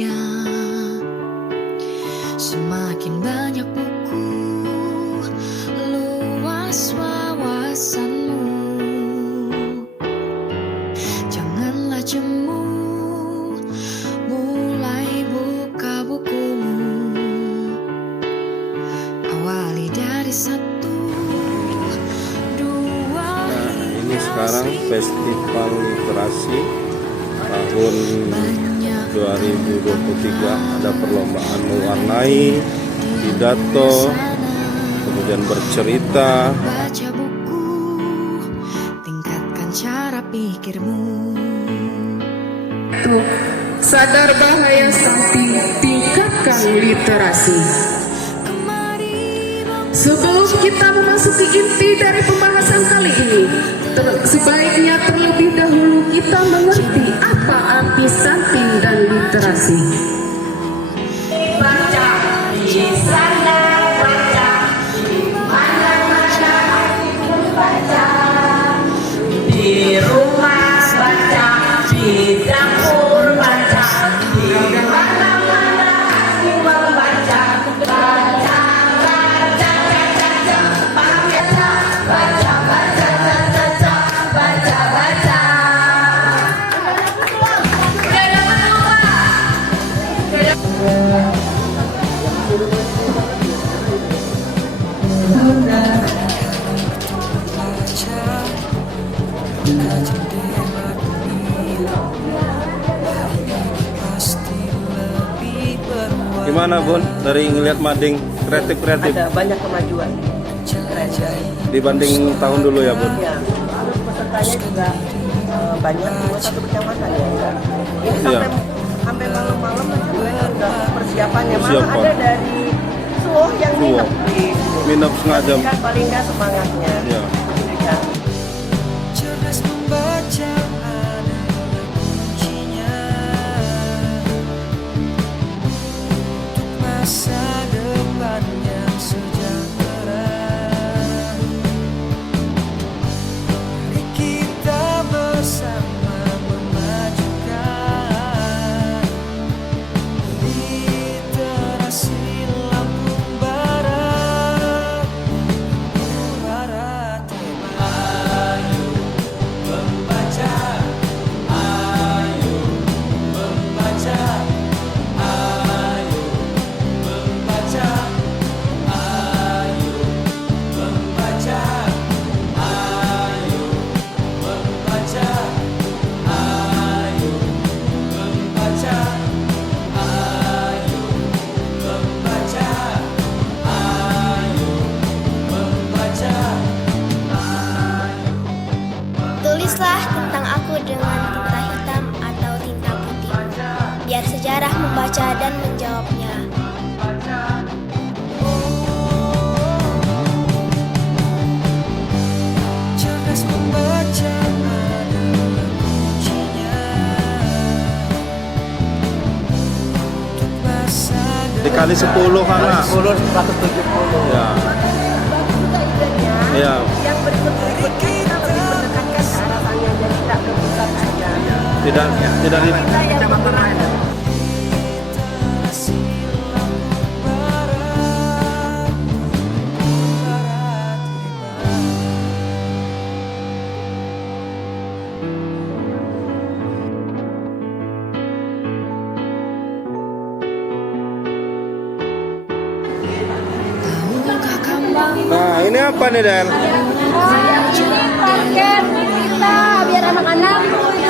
dunia. Semakin banyak buku, luas wawasanmu. Janganlah jemu, mulai buka bukumu. Awali dari satu, dua. Nah, ini sekarang Festival Literasi tahun 2023. Ada perlombaan mewarnai, pidato, kemudian bercerita. Baca buku, tingkatkan cara pikirmu. Sadar bahaya stunting, tingkatkan literasi. Sebelum kita memasuki inti dari pembahasan kali ini, sebaiknya terlebih dahulu kita mengerti apa arti stunting dan literasi. Baca di sana, baca di mana-mana, baca di rumah, baca di dapur, baca di mana-mana, membaca, baca. Gimana Bun, dari ngeliat mading kreatif-kreatif? Ada banyak kemajuan Dibanding tahun dulu ya Bun? ya. Terus pesertanya juga banyak, cuma satu kecamatan ya. Ini sampai malam-malam aja mereka udah persiapannya. Malah ada dari Suwoh yang nginep di Minap setengah jam. paling nggak semangatnya. Ya. Ya. Cerdas membaca adalah kuncinya untuk masa depan yang sejahtera. Mari kita bersama memajukan literasi Lampung Barat. Barat, ayo membaca, ayo membaca, ayo membaca, ayo membaca, ayo membaca, ayo membaca, ayo membaca, ayo membaca. Tulislah tentang aku dengan tinta hitam atau tinta putih, biar sejarah membaca dan menjawabnya. Cerdas membaca adalah kuncinya untuk masa Dikali 10 anak. 10 170. Ya. Ya. Yang berikut-berikutnya kita lebih mendekatkan ke arah sana, jadi tidak ke pusat aja. Tidak di Kita yang bergerak. literasi Lampung Barat. Barat Tahukah kamu Nah, ini apa nih Dan? Target kita biar anak-anak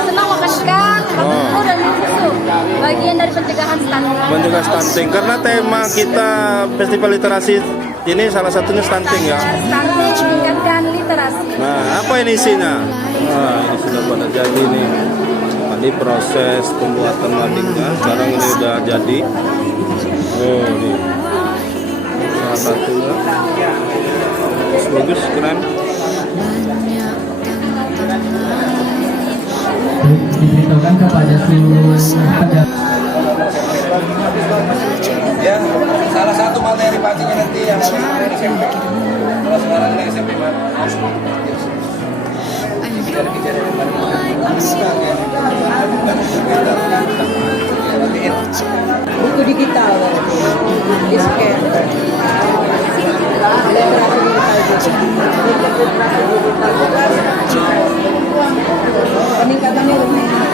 senang makan ikan, makan dan minum susu. Bagian dari pencegahan stunting. Mencegah stunting. Karena tema kita Festival Literasi ini salah satunya stunting ya. Stunting meningkatkan literasi. Nah, apa ini isinya? Nah, ini sudah pada jadi nih. Tadi proses pembuatan madingnya, sekarang ini udah jadi. Oh, ini salah satunya. Bagus, keren. diberitahukan kepada seluruh pedagang. Ya, salah satu materi pancingnya nanti yang dari SMP. Kalau sekarang dari SMP mana? Bicara-bicara yang mana? Buku digital. Di-scan. Ada peningkatannya lumayan.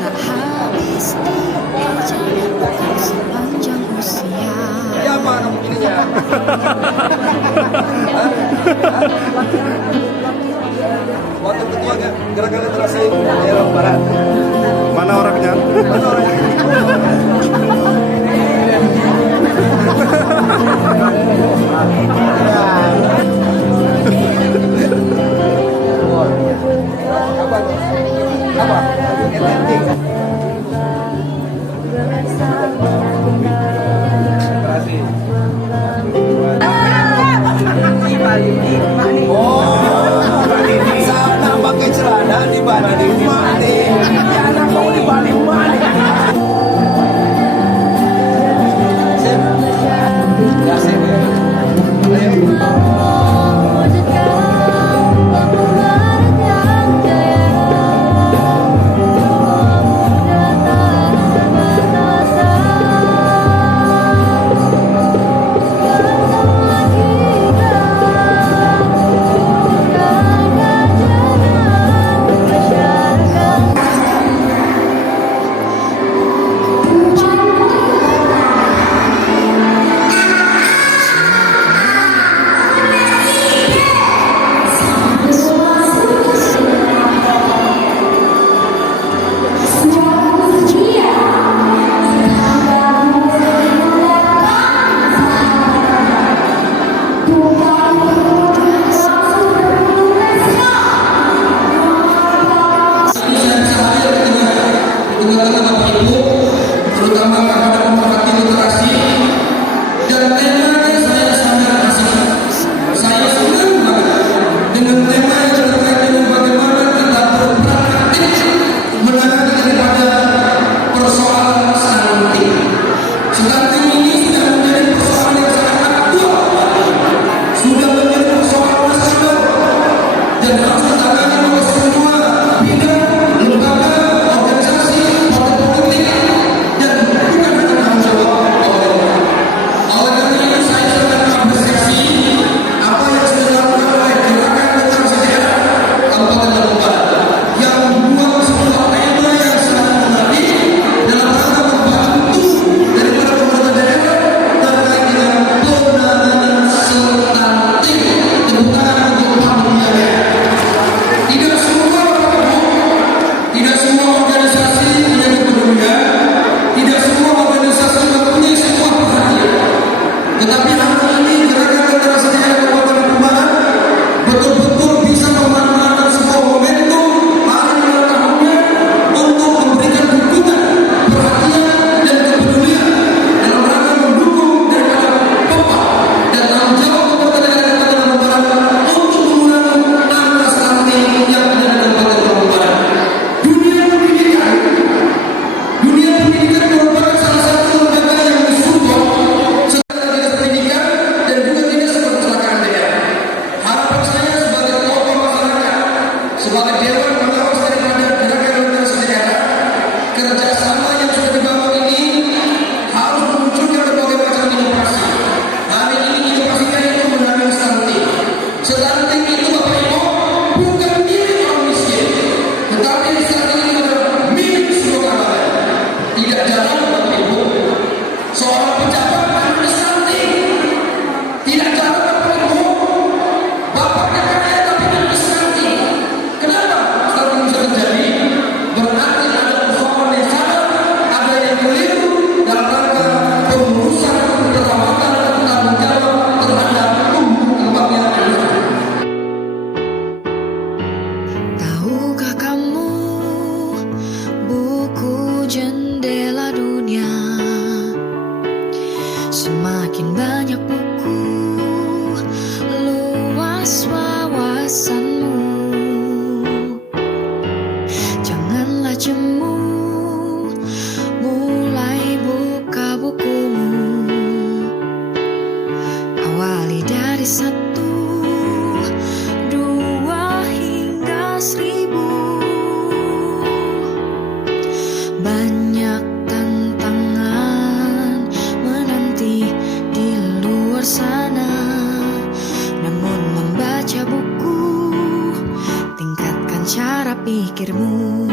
Tak habis direncanakan sepanjang usia. Siapa kamu ininya? Wakil ketua gerakan literasi daerah barat. Mana orangnya? Mana orangnya? Apa? Sana pakai celana di mana di mana? Ya anak mau di Bali mana? Ya sih. Kenapa? pikirmu.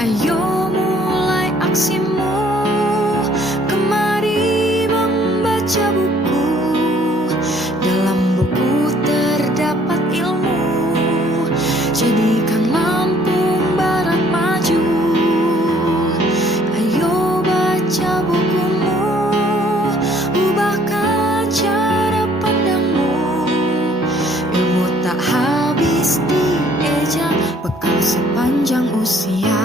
Ayo mulai aksimu, kemari membaca buku. Dalam buku terdapat ilmu, jadikan Lampung Barat maju. Ayo baca bukumu, ubahkan cara pandangmu. Ilmu tak habis dieja, bekal sepanjang usia.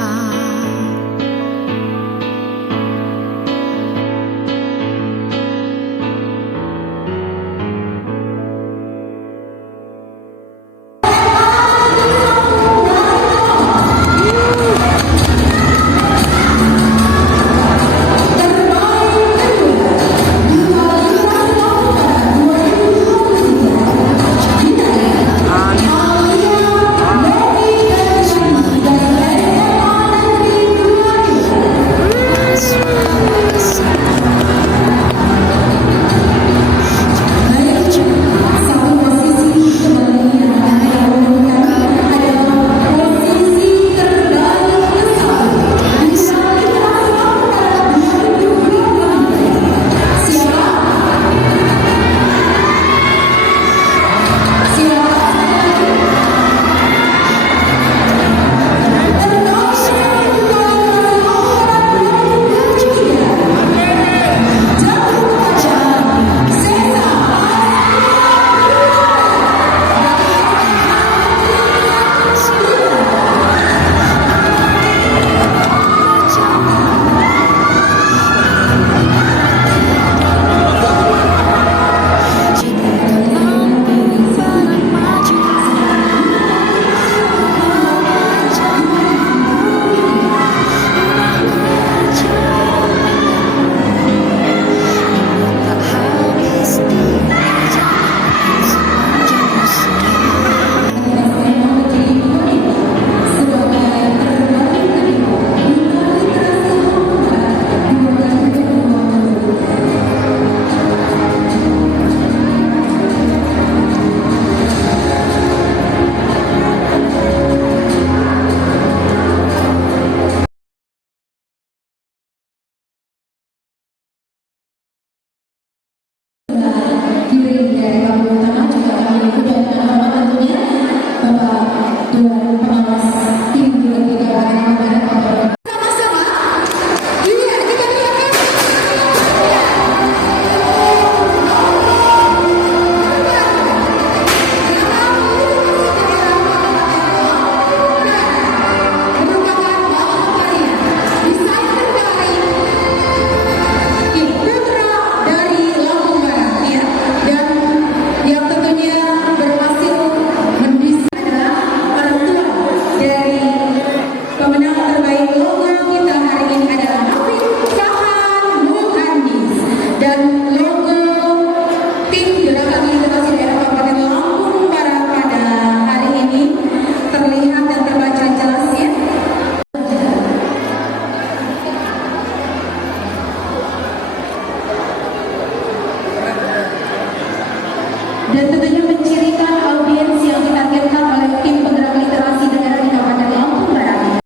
Dan tentunya mencirikan audiens yang ditargetkan oleh tim penggerak literasi negara di Kabupaten Lampung Barat.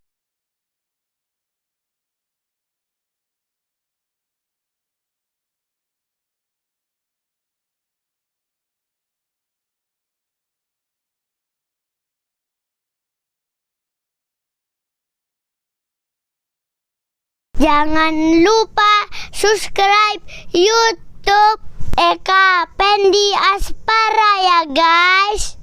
Jangan lupa subscribe YouTube Eka Pendi Aspara ya guys.